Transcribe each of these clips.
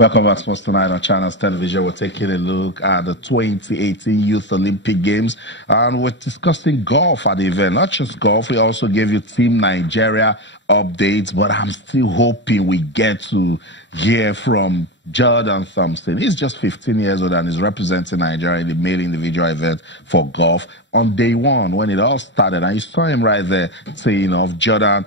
Welcome back, Sports Tonight on Channels Television. We're taking a look at the 2018 Youth Olympic Games, and we're discussing golf at the event. Not just golf, we also gave you Team Nigeria updates, but I'm still hoping we get to hear from Jordan Thompson. He's just 15 years old and is representing Nigeria in the male individual event for golf on day one when it all started. And you saw him right there saying off. Jordan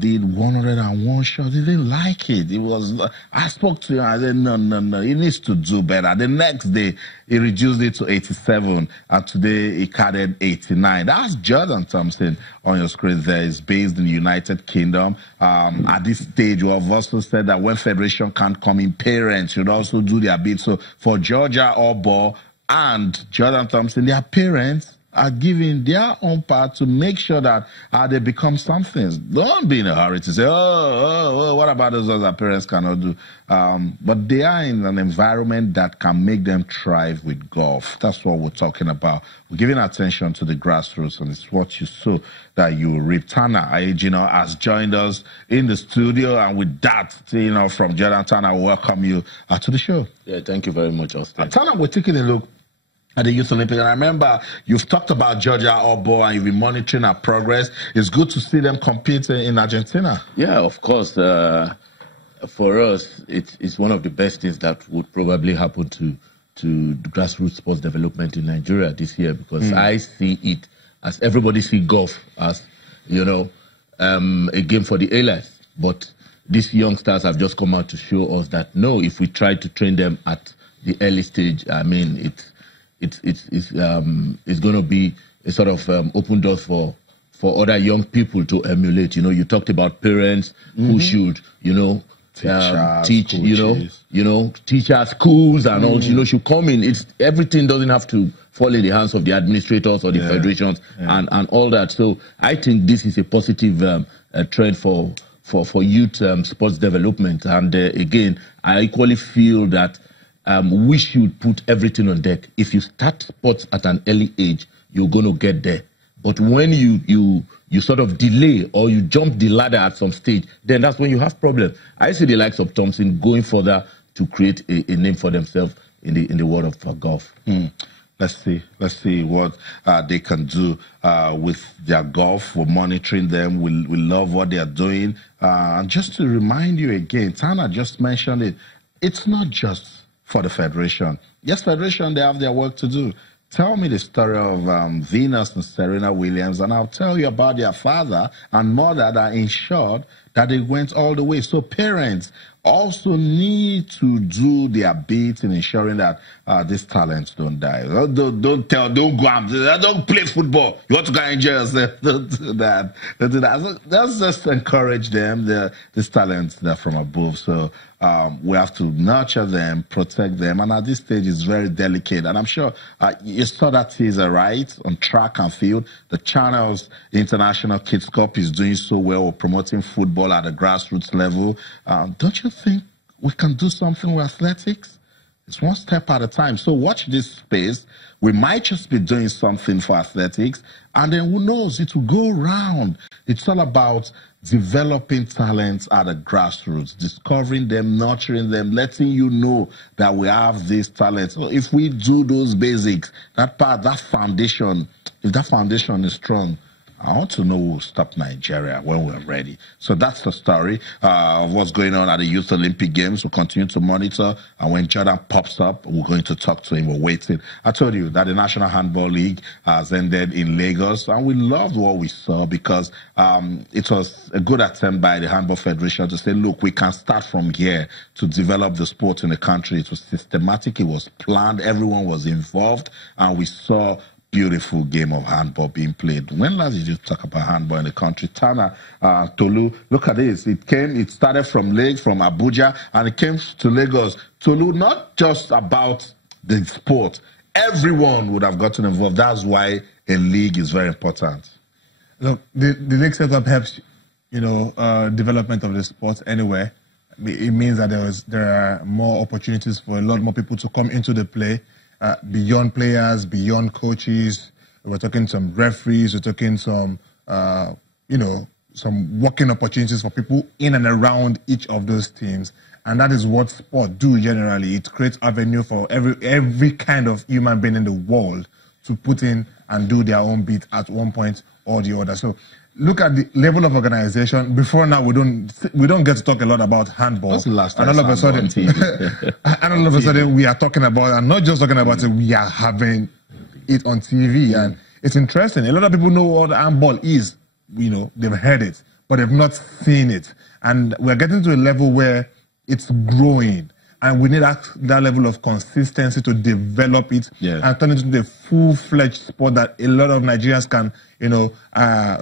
did 101 shots. He didn't like it. I spoke to him. I said, no. He needs to do better. The next day, he reduced it to 87. And today, he carried 89. That's Jordan Thompson on your screen there. He's based in the United Kingdom. At this stage, we have also said that when federation can't come in, parents should also do their bit. So for Georgia Obo and Jordan Thompson, their parents are giving their own part to make sure that they become something. Don't be in a hurry to say, what about those other parents cannot do? But they are in an environment that can make them thrive with golf. That's what we're talking about. We're giving attention to the grassroots, and it's what you saw that you reap. Tana, has joined us in the studio, and with that, from Jordan, Tana, we welcome you to the show. Yeah, thank you very much, Austin. Tana, we're taking a look at the Youth Olympics. And I remember you've talked about Georgia Obo and you've been monitoring our progress. It's good to see them compete in Argentina. Yeah, of course. For us, it's one of the best things that would probably happen to grassroots sports development in Nigeria this year, because I see it as everybody see golf as, a game for the A-list. But these youngsters have just come out to show us that, no, if we try to train them at the early stage, I mean, it's going to be a sort of open doors for other young people to emulate. You talked about parents who should, teach, teachers, schools and all, should come in. Everything doesn't have to fall in the hands of the administrators or the federations and all that. So I think this is a positive trend for youth sports development. And again, I equally feel that we should put everything on deck. If you start sports at an early age, you're going to get there. But when you sort of delay or you jump the ladder at some stage, then that's when you have problems. I see the likes of Thompson going further to create a name for themselves in the world of golf. Let's see what they can do with their golf. We're monitoring them. We love what they are doing. And just to remind you again, Tana just mentioned it. It's not just for the federation. Yes, federation, they have their work to do. Tell me the story of Venus and Serena Williams, and I'll tell you about their father and mother that ensured that they went all the way. So parents also need to do their bit in ensuring that these talents don't die. Don't go out, don't play football. You want to go enjoy yourself. Don't do that. Don't do that. So let's just encourage them. These talents, they're from above. So we have to nurture them, protect them. And at this stage, it's very delicate. And I'm sure you saw that teaser, right, on track and field. The Channels International Kids Cup is doing so well. We're promoting football at the grassroots level. Don't you think we can do something with athletics? It's one step at a time. So watch this space. We might just be doing something for athletics, and then who knows, it will go round. It's all about developing talents at the grassroots, discovering them, nurturing them, letting you know that we have these talents. So if we do those basics, that foundation, if that foundation is strong, I want to know who will stop Nigeria when we're ready. So that's the story of what's going on at the Youth Olympic Games. We'll continue to monitor. And when Jordan pops up, we're going to talk to him. We're waiting. I told you that the National Handball League has ended in Lagos. And we loved what we saw because it was a good attempt by the Handball Federation to say, look, we can start from here to develop the sport in the country. It was systematic. It was planned. Everyone was involved. And we saw beautiful game of handball being played. When last did you talk about handball in the country? Tana, Tolu, look at this. It started from Abuja, and it came to Lagos. Tolu, not just about the sport. Everyone would have gotten involved. That's why a league is very important. Look, the league setup helps, development of the sport anywhere. It means that there are more opportunities for a lot more people to come into the play. Beyond players, beyond coaches. We're talking some referees, we're talking some, some working opportunities for people in and around each of those teams. And that is what sport do generally. It creates avenue for every kind of human being in the world to put in and do their own bit at one point or the other. So look at the level of organization. Before now, we don't get to talk a lot about handball. That's the last time and all of a sudden, and all of a sudden, we are talking about, and not just talking about it, we are having it on TV. And it's interesting. A lot of people know what handball is. You know, they've heard it, but they've not seen it. And we're getting to a level where it's growing. And we need that level of consistency to develop it and turn it into a full-fledged sport that a lot of Nigerians can, you know,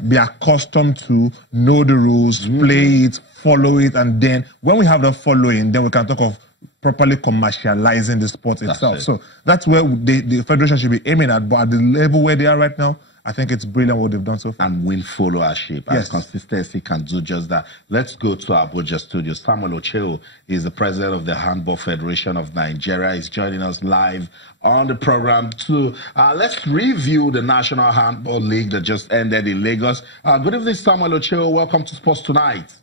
be accustomed to, know the rules, play it, follow it, and then when we have that following, then we can talk of properly commercializing the sport itself. So that's where the federation should be aiming at. But at the level where they are right now, I think it's brilliant what they've done so far. And win followership. And consistency can do just that. Let's go to Abuja studio. Samuel Ocheo is the president of the Handball Federation of Nigeria. He's joining us live on the program too. Let's review the National Handball League that just ended in Lagos. Good evening, Samuel Ocheo. Welcome to Sports Tonight.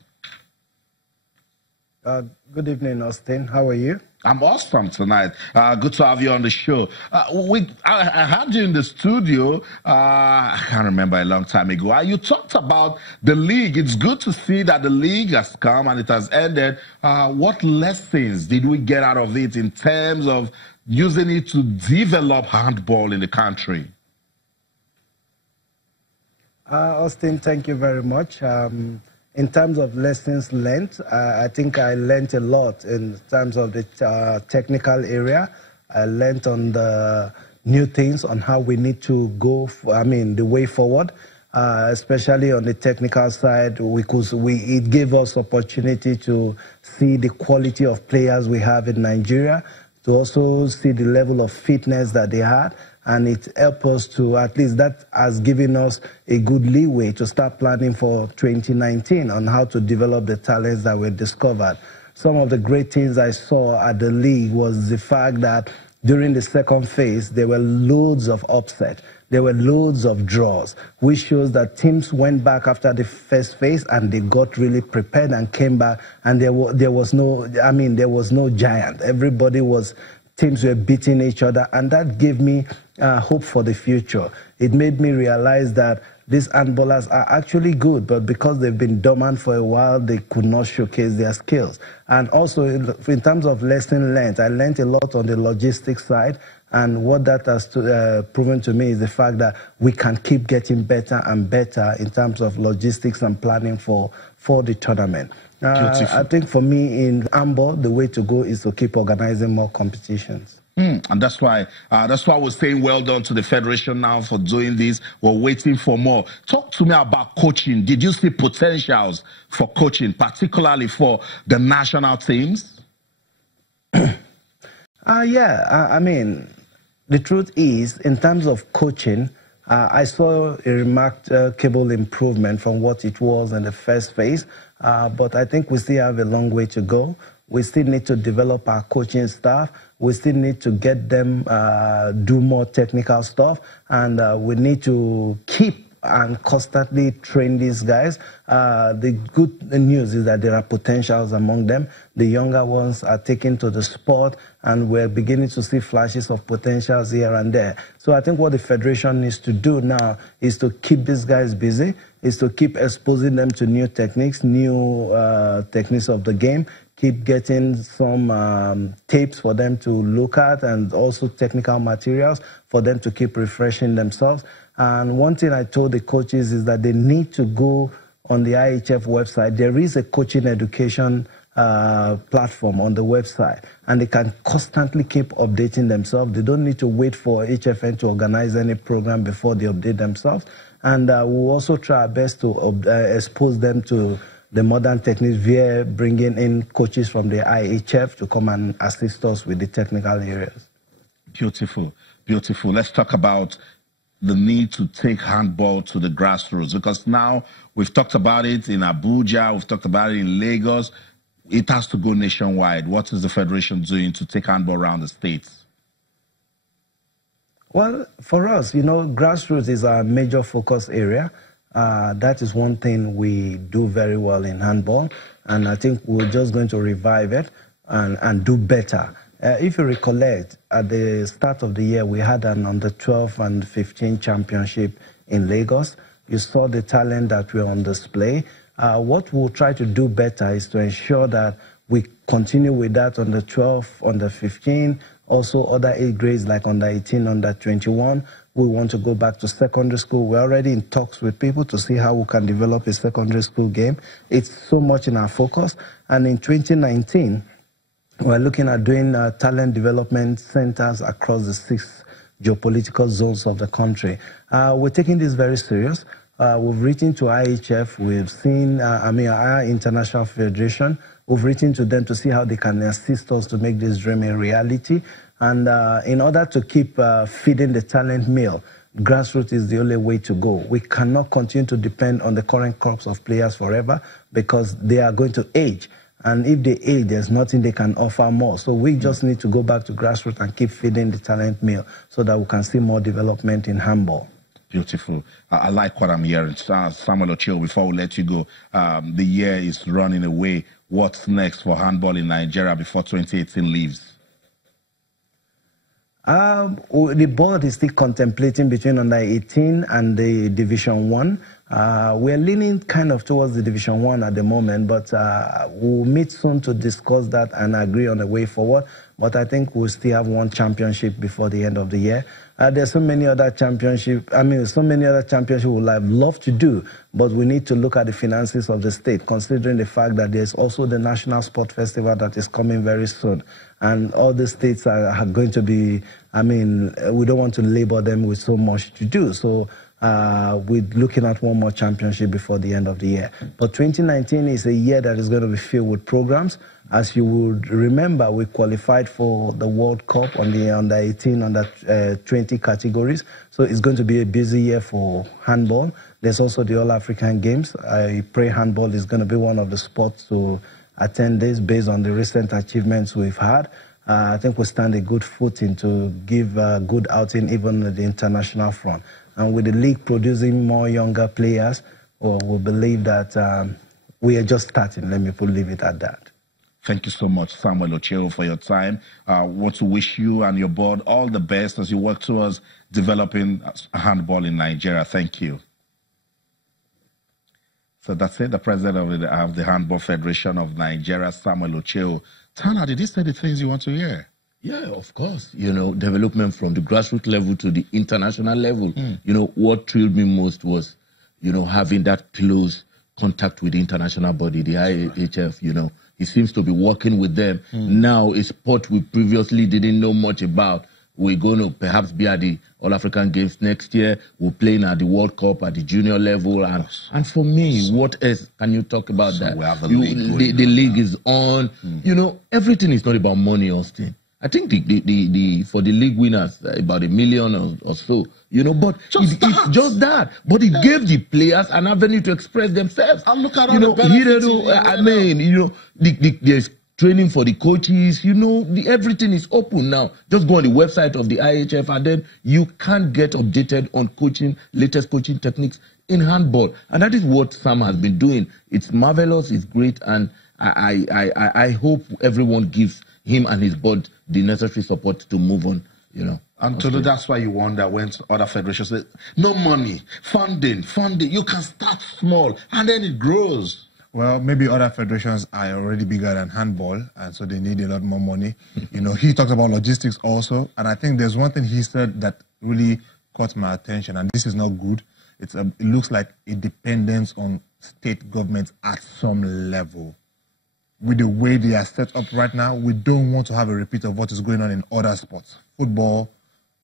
Good evening, Austin. How are you? I'm awesome tonight. Good to have you on the show. I had you in the studio, I can't remember, a long time ago. You talked about the league. It's good to see that the league has come and it has ended. What lessons did we get out of it in terms of using it to develop handball in the country? Austin, thank you very much. In terms of lessons learned, I think I learned a lot in terms of the technical area. I learned on the new things, on how we need to go, the way forward, especially on the technical side. It gave us opportunity to see the quality of players we have in Nigeria, to also see the level of fitness that they had. And it helped us to, at least that has given us a good leeway to start planning for 2019 on how to develop the talents that were discovered. Some of the great things I saw at the league was the fact that during the second phase, there were loads of upset. There were loads of draws, which shows that teams went back after the first phase and they got really prepared and came back, and there was no giant. Teams were beating each other, and that gave me hope for the future. It made me realize that these handballers are actually good, but because they've been dormant for a while, they could not showcase their skills. And also, in terms of lesson learned, I learned a lot on the logistics side, and what that has proven to me is the fact that we can keep getting better and better in terms of logistics and planning for the tournament. I think for me in handball, the way to go is to keep organizing more competitions. And that's why we're saying well done to the Federation now for doing this. We're waiting for more. Talk to me about coaching. Did you see potentials for coaching, particularly for the national teams? The truth is, in terms of coaching, I saw a remarkable improvement from what it was in the first phase, but I think we still have a long way to go. We still need to develop our coaching staff. We still need to get them do more technical stuff, and we need to keep and constantly train these guys. The good news is that there are potentials among them. The younger ones are taken to the sport, and we're beginning to see flashes of potentials here and there. So I think what the Federation needs to do now is to keep these guys busy, is to keep exposing them to new techniques, new techniques of the game, keep getting some tapes for them to look at, and also technical materials for them to keep refreshing themselves. And one thing I told the coaches is that they need to go on the IHF website. There is a coaching education platform on the website, and they can constantly keep updating themselves. They don't need to wait for HFN to organize any program before they update themselves. And we'll also try our best to expose them to the modern techniques via bringing in coaches from the IHF to come and assist us with the technical areas. Beautiful, beautiful. Let's talk about the need to take handball to the grassroots, because now we've talked about it in Abuja, we've talked about it in Lagos. It has to go nationwide. What is the Federation doing to take handball around the states? Well, for us, grassroots is our major focus area. That is one thing we do very well in handball, and I think we're just going to revive it and do better. If you recollect, at the start of the year, we had an under 12 and 15 championship in Lagos. You saw the talent that we're on display. What we'll try to do better is to ensure that we continue with that on the 12, on the 15, also other age grades like under 18, under 21. We want to go back to secondary school. We're already in talks with people to see how we can develop a secondary school game. It's so much in our focus. And in 2019, we're looking at doing talent development centers across the 6 geopolitical zones of the country. We're taking this very serious. We've written to IHF. We've seen, our International Federation. We've written to them to see how they can assist us to make this dream a reality. And in order to keep feeding the talent mill, grassroots is the only way to go. We cannot continue to depend on the current crops of players forever because they are going to age. And if they age, there's nothing they can offer more. So we just need to go back to grassroots and keep feeding the talent mill so that we can see more development in handball. Beautiful. I like what I'm hearing. Samuel Ochil, before we let you go, the year is running away. What's next for handball in Nigeria before 2018 leaves? The board is still contemplating between under 18 and the Division 1. We're leaning kind of towards the Division 1 at the moment, but we'll meet soon to discuss that and agree on the way forward. But I think we'll still have one championship before the end of the year. There's so many other championships we'd have loved to do, but we need to look at the finances of the state, considering the fact that there's also the National Sport Festival that is coming very soon. And all the states are going to be, we don't want to labor them with so much to do. So we're looking at one more championship before the end of the year. But 2019 is a year that is going to be filled with programs. As you would remember, we qualified for the World Cup on the under 18, under 20 categories. So it's going to be a busy year for handball. There's also the All-African Games. I pray handball is going to be one of the sports to attend this based on the recent achievements we've had. I think we stand a good footing to give a good outing even at the international front. And with the league producing more younger players, we believe that we are just starting. Let me leave it at that. Thank you so much, Samuel Ochil, for your time. I want to wish you and your board all the best as you work towards developing handball in Nigeria. Thank you. So that's it, the president of the Handball Federation of Nigeria, Samuel Ochil. Tana, did he say the things you want to hear? Yeah, of course. You know, development from the grassroots level to the international level. You know, what thrilled me most was, you know, having that close contact with the international body, the IHF, you know. He seems to be working with them. Now, a sport we previously didn't know much about. We're going to perhaps be at the All-African Games next year. We're playing at the World Cup at the junior level. And for me, what else can you talk about that? We have the league is on. You know, everything is not about money, Austin. I think for the league winners, about $1 million or so, you know, but it's just that. But it gave the players an avenue to express themselves. And look at all the benefits. There's training for the coaches, you know, everything is open now. Just go on the website of the IHF and then you can get updated on coaching, latest coaching techniques in handball. And that is what Sam has been doing. It's marvelous, it's great, and I hope everyone gives him and his board the necessary support to move on, you know. And that's why you wonder when other federations say, no money, funding, you can start small, and then it grows. Well, maybe other federations are already bigger than handball, and so they need a lot more money. You know, he talked about logistics also, and I think there's one thing he said that really caught my attention, and this is not good. It looks like a dependence on state governments at some level. With the way they are set up right now, we don't want to have a repeat of what is going on in other sports. Football,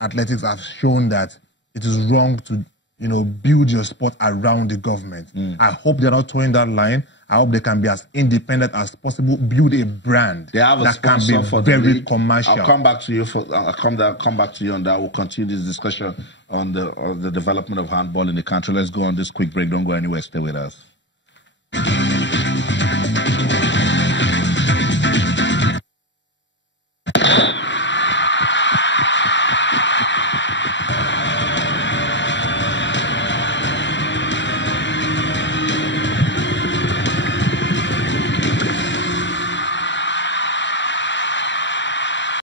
athletics have shown that it is wrong to, you know, build your sport around the government. I hope they're not towing that line. I hope they can be as independent as possible, build a brand they have a that can be for very commercial. I'll come back to you I'll come back to you on that. We'll continue this discussion on the development of handball in the country. Let's go on this quick break. Don't go anywhere. Stay with us.